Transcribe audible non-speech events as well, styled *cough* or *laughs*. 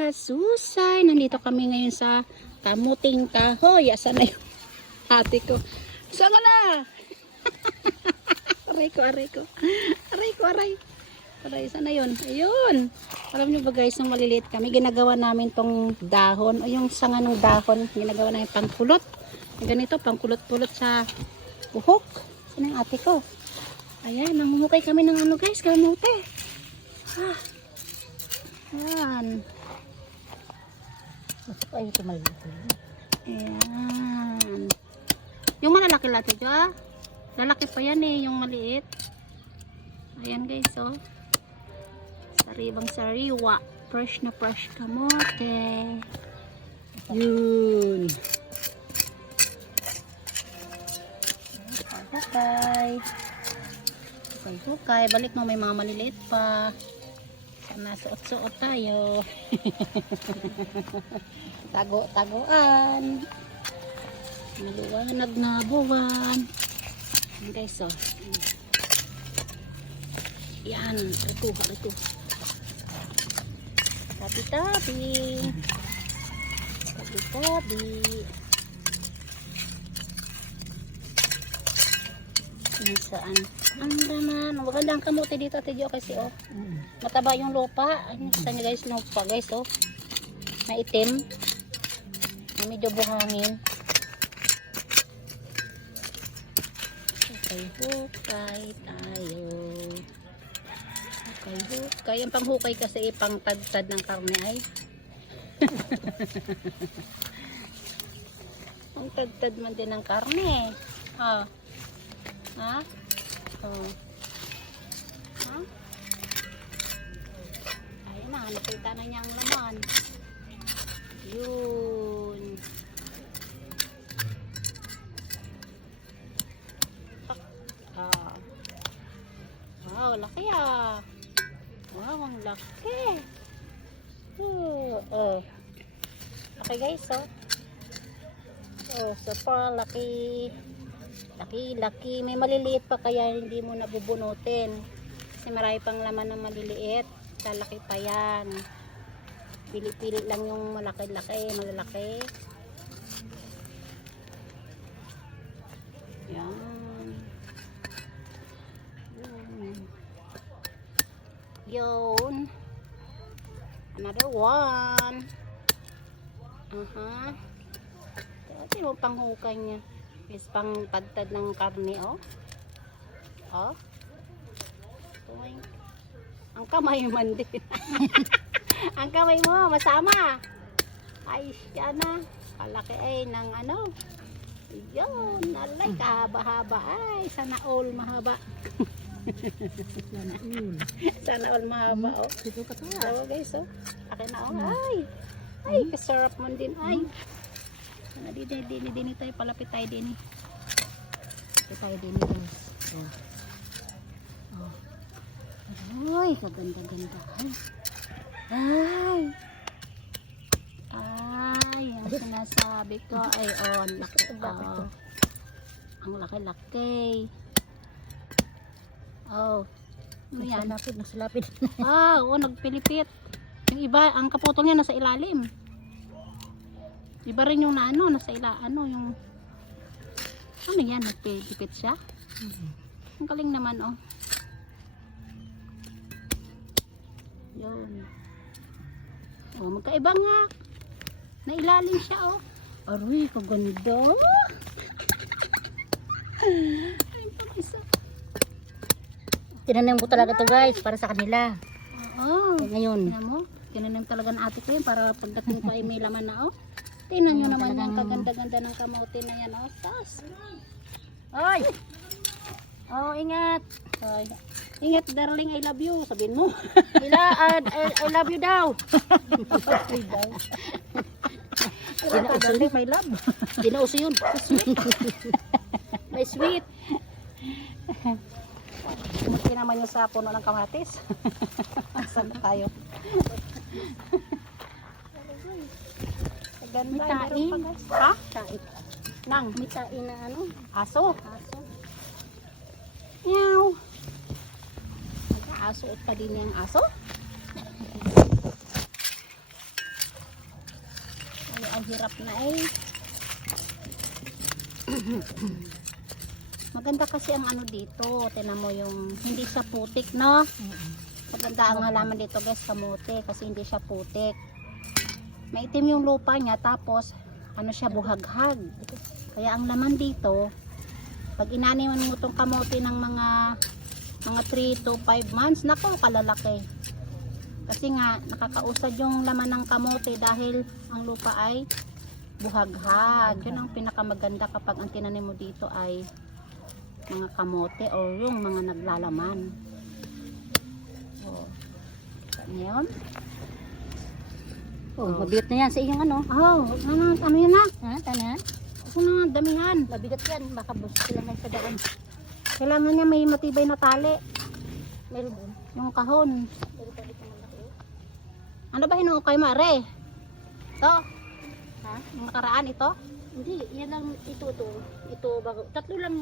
kasusay. Nandito kami ngayon sa kamuting kahoy. Asan na yung ate ko? Saan ka na? *laughs* aray ko, aray ko. Aray ko, aray. Aray, saan na yun? Ayun. Alam niyo ba guys, nung maliliit kami, ginagawa namin tong dahon, o yung sanga ng dahon, ginagawa namin pangkulot. Yung Ganito, pangkulot-kulot sa buhok. Saan ang ate ko? Ayan, nanguhukay kami ng ano guys, kamote. Ah. Ayan. Ay, ito maliit. Ayan. Yung malalaki lahat ito ah. Lalaki pa yan eh, yung maliit. Ayan guys oh. Saribang sariwa. Fresh na fresh kamote. Yun. Hukay, hukay. Balik mo may mga maliliit pa. Sana suot-suot tayo. *laughs* Tago-taguan. Maliwanag na buwan. Yan guys, oh. Yan, ito, ito. Tabi-tabi. Tabi-tabi. Saan? Ang laman. Magandang kamote dito, Tidyo, kasi oh. Mataba yung lupa. Ay, nakita niyo guys, lupa guys, oh. Maitim. Medyo buhangin. Hukay, hukay tayo. Hukay, hukay. Ang panghukay kasi ipang tad-tad ng karne ay. *laughs* Ang tad-tad man din ng karne. Ha? Ha? Oh. Ha? Ayun na, nakita na niya ang laman. Yun. Ah. Wow, laki ah. Wow, ang laki. Oh, oh. Okay guys, oh. Oh, super laki. Laki, laki. May maliliit pa kaya hindi mo nabubunutin. Kasi marami pang laman ng maliliit. Lalaki pa yan. Pili-pili lang yung malaki-laki, malalaki. Yan. Yun. Another one. Aha. Ito yung panghukay niya. Is pang tadtad ng karne, oh. Oh. Tuwing. Ang kamay man din. *laughs* Ang kamay mo, masama. Ay, siya na. Kalaki ay ng ano. Yun, alay, kahaba-haba. Ay, sana all mahaba. *laughs* sana all mahaba, oh. Dito ka to. Tawa guys, oh. Akin na, oh. Ay, ay, kasarap man din, ay. Sana di, di, di, di, di, tayo, palapit tayo din, eh. Ito tayo din guys. Oh. Oh. Ay, kaganda-ganda. Ay. Ay. Ay, ang sinasabi ko ay oh, ang laki. Oh. Ang laki-laki. Oh. Ano yan? Nasilapid, nasilapid. Ah, oo, nagpilipit. Yung iba, ang kaputol niya nasa ilalim. Iba rin yung na ano, nasa ila, ano, yung ano yan, nagpilipit siya. Ang galing naman, oh. Yun. Oh, magkaiba nga. Nailalim siya, oh. Aroy, kaganda. Ay, pag isa. Tinanim ko talaga to guys para sa kanila. Oo. Ngayon, Tingnan mo, tinanim talaga ng ate ko yun para pagdating ko ay may laman na, oh. Tingnan nyo Ayun, naman yung talagang- kaganda-ganda ng kamote na yan, oh. Tas. Ay! Oh, ingat. Ay, ingat darling, I love you. Sabihin mo. Ila, uh, I, I love you daw. Inauso Darling, my love. Inauso yun. May sweet. Kumusti naman yung sa puno ng kamatis. Saan tayo? May tain. Ha? Tait. Nang, May tain na ano. aso. Aso. Meow. Nag-aaso pa din yung aso. hirap na eh. *clears throat* Maganda kasi ang ano dito. Tinan mo yung hindi siya putik, no? Maganda ang halaman dito guys, kamote. Kasi hindi siya putik. Maitim yung lupa niya. Tapos, ano siya, buhaghag. Kaya ang laman dito, pag inaniman mo itong kamote ng mga mga 3 to 5 months, nako, kalalaki. Kasi nga, nakakausad yung laman ng kamote dahil ang lupa ay buhaghag. Yun ang pinakamaganda kapag ang tinanim mo dito ay mga kamote o yung mga naglalaman. Oh. Ngayon? Oh, mabigat na yan sa iyong ano. Oh, ano, ano yan na? Ha, tanan? Ako na, damihan. Mabigat yan. Baka bus sila may sa daan. Kailangan niya may matibay na tali. Meron doon. Yung kahon. Meron pa dito malaki. Ano ba hinukay mare? Ito? Ha? Yung nakaraan ito? Hindi, yan lang ito to. Ito bago. Tatlo lang